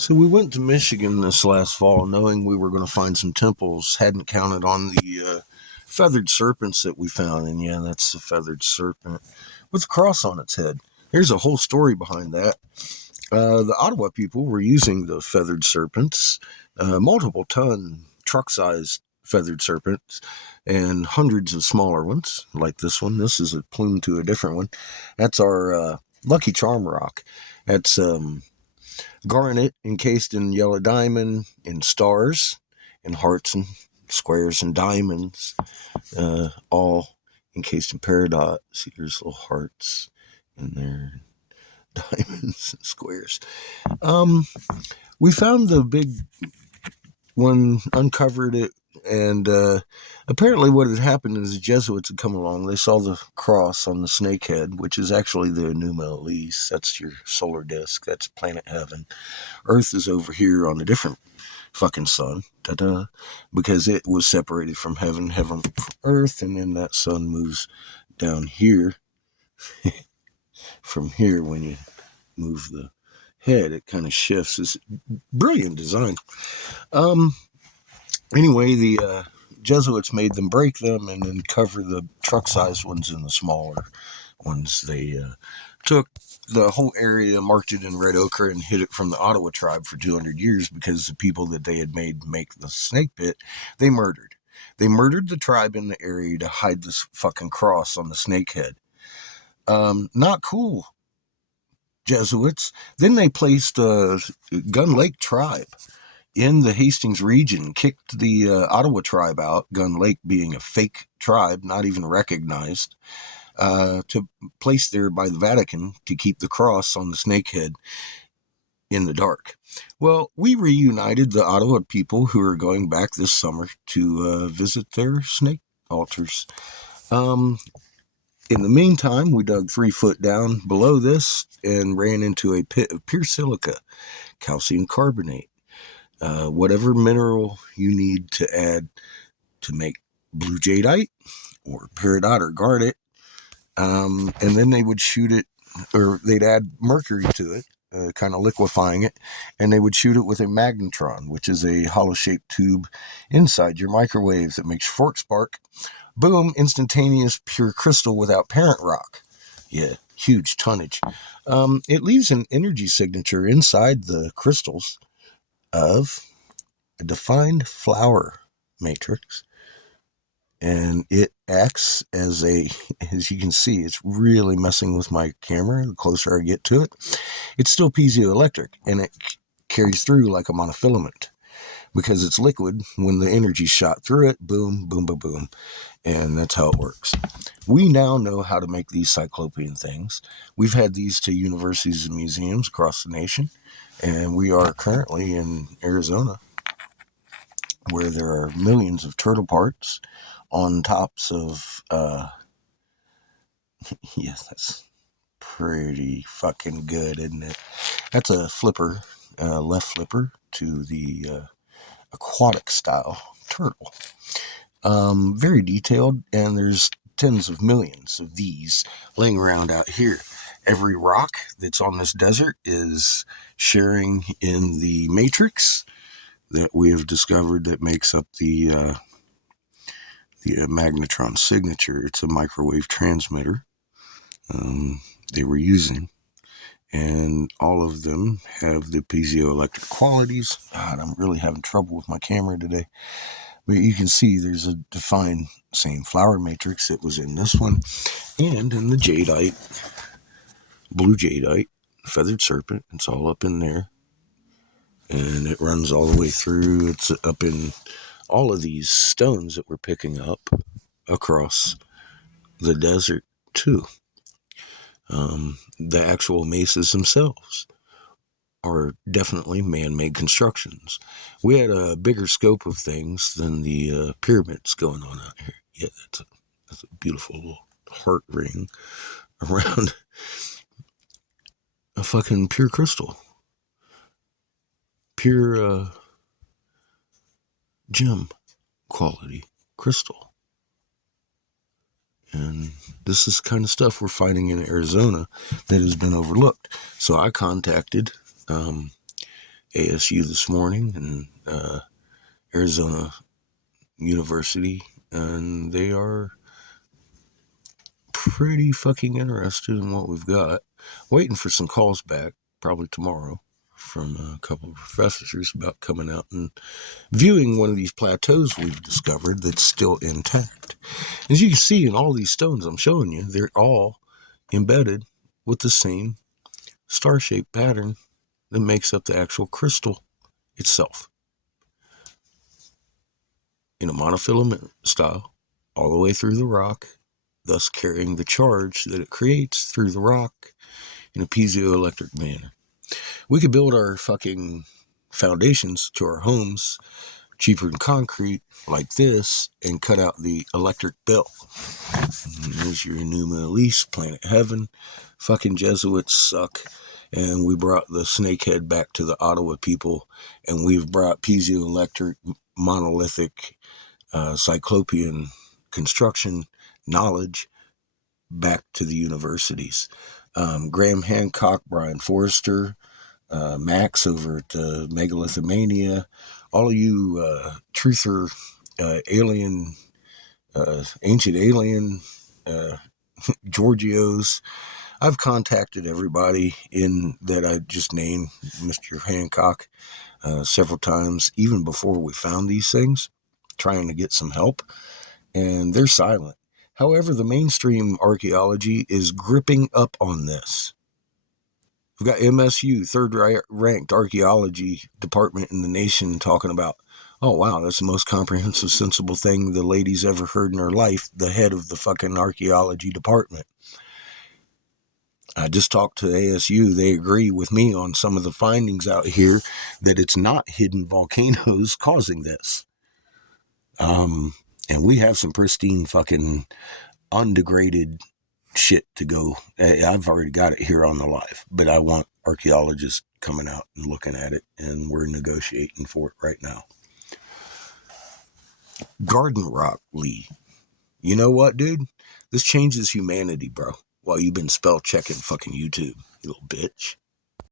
So we went to Michigan this last fall knowing we were going to find some temples. Hadn't counted on the feathered serpents that we found. And yeah, that's a feathered serpent with a cross on its head. There's a whole story behind that. The Ottawa people were using the feathered serpents, multiple ton truck-sized feathered serpents, and hundreds of smaller ones like this one. This is a plume to a different one. That's our Lucky Charm rock. That's garnet encased in yellow diamond, in stars, in hearts and squares and diamonds, all encased in paradox. Here's little hearts in there, diamonds and squares. We found the big one, uncovered it, and apparently what had happened is the Jesuits had come along. They saw the cross on the snake head, which is actually the Enuma Elise. That's your solar disk. That's planet heaven. Earth is over here on a different fucking sun. Ta-da. Because it was separated from heaven from earth, and then that sun moves down here. From here, when you move the head, it kind of shifts. It's brilliant design. Anyway, the Jesuits made them break them and then cover the truck-sized ones in the smaller ones. They took the whole area, marked it in red ochre, and hid it from the Ottawa tribe for 200 years because the people that they had made make the snake pit, they murdered. They murdered the tribe in the area to hide this fucking cross on the snake head. Not cool, Jesuits. Then they placed Gun Lake tribe in the Hastings region, kicked the Ottawa tribe out, Gun Lake being a fake tribe, not even recognized, to place there by the Vatican to keep the cross on the snakehead in the dark. Well, we reunited the Ottawa people who are going back this summer to visit their snake altars. In the meantime, we dug 3 foot down below this and ran into a pit of pure silica, calcium carbonate. Whatever mineral you need to add to make blue jadeite or peridot or garnet. And then they would shoot it, or they'd add mercury to it, kind of liquefying it, and they would shoot it with a magnetron, which is a hollow-shaped tube inside your microwave that makes fork spark. Boom, instantaneous pure crystal without parent rock. Yeah, huge tonnage. It leaves an energy signature inside the crystals of a defined flower matrix, and it acts as as you can see, it's really messing with my camera the closer I get to it. It's still piezoelectric, and it carries through like a monofilament because it's liquid. When the energy's shot through it, boom, boom, boom, boom, and that's how it works. We now know how to make these cyclopean things. We've had these to universities and museums across the nation, and we are currently in Arizona, where there are millions of turtle parts on tops of, yeah, that's pretty fucking good, isn't it? That's a flipper, left flipper to the aquatic style turtle. Very detailed, and there's tens of millions of these laying around out here. Every rock that's on this desert is sharing in the matrix that we have discovered that makes up the magnetron signature. It's a microwave transmitter they were using, and all of them have the piezoelectric qualities. God, I'm really having trouble with my camera today. But you can see there's a defined same flower matrix that was in this one and in the jadeite, blue jadeite, feathered serpent. It's all up in there, and it runs all the way through. It's up in all of these stones that we're picking up across the desert too. The actual mesas themselves are definitely man-made constructions. We had a bigger scope of things than the pyramids going on out here. Yeah, that's a beautiful little heart ring around a fucking pure crystal. Pure gem quality crystal. And this is kind of stuff we're finding in Arizona that has been overlooked. So I contacted ASU this morning and Arizona University, and they are pretty fucking interested in what we've got. Waiting for some calls back, probably tomorrow, from a couple of professors about coming out and viewing one of these plateaus we've discovered that's still intact. As you can see in all these stones I'm showing you, they're all embedded with the same star-shaped pattern that makes up the actual crystal itself in a monofilament style all the way through the rock, thus carrying the charge that it creates through the rock in a piezoelectric manner. We could build our fucking foundations to our homes cheaper than concrete like this and cut out the electric bill. And there's your Enuma Elise, Planet Heaven. Fucking Jesuits suck. And we brought the snakehead back to the Ottawa people, and we've brought piezoelectric, monolithic, cyclopean construction knowledge back to the universities. Graham Hancock, Brian Forrester, Max over at Megalithomania, all of you truther, alien, ancient alien, Giorgios. I've contacted everybody in that I just named, Mr. Hancock, several times, even before we found these things, trying to get some help, and they're silent. However, the mainstream archaeology is gripping up on this. We've got MSU, third ranked archaeology department in the nation, talking about, oh wow, that's the most comprehensive, sensible thing the lady's ever heard in her life, the head of the fucking archaeology department. I just talked to ASU. They agree with me on some of the findings out here that it's not hidden volcanoes causing this. And we have some pristine fucking undegraded shit to go. I've already got it here on the live, but I want archaeologists coming out and looking at it, and we're negotiating for it right now. Garden Rock Lee. You know what, dude? This changes humanity, bro. While you've been spell checking fucking YouTube, you little bitch.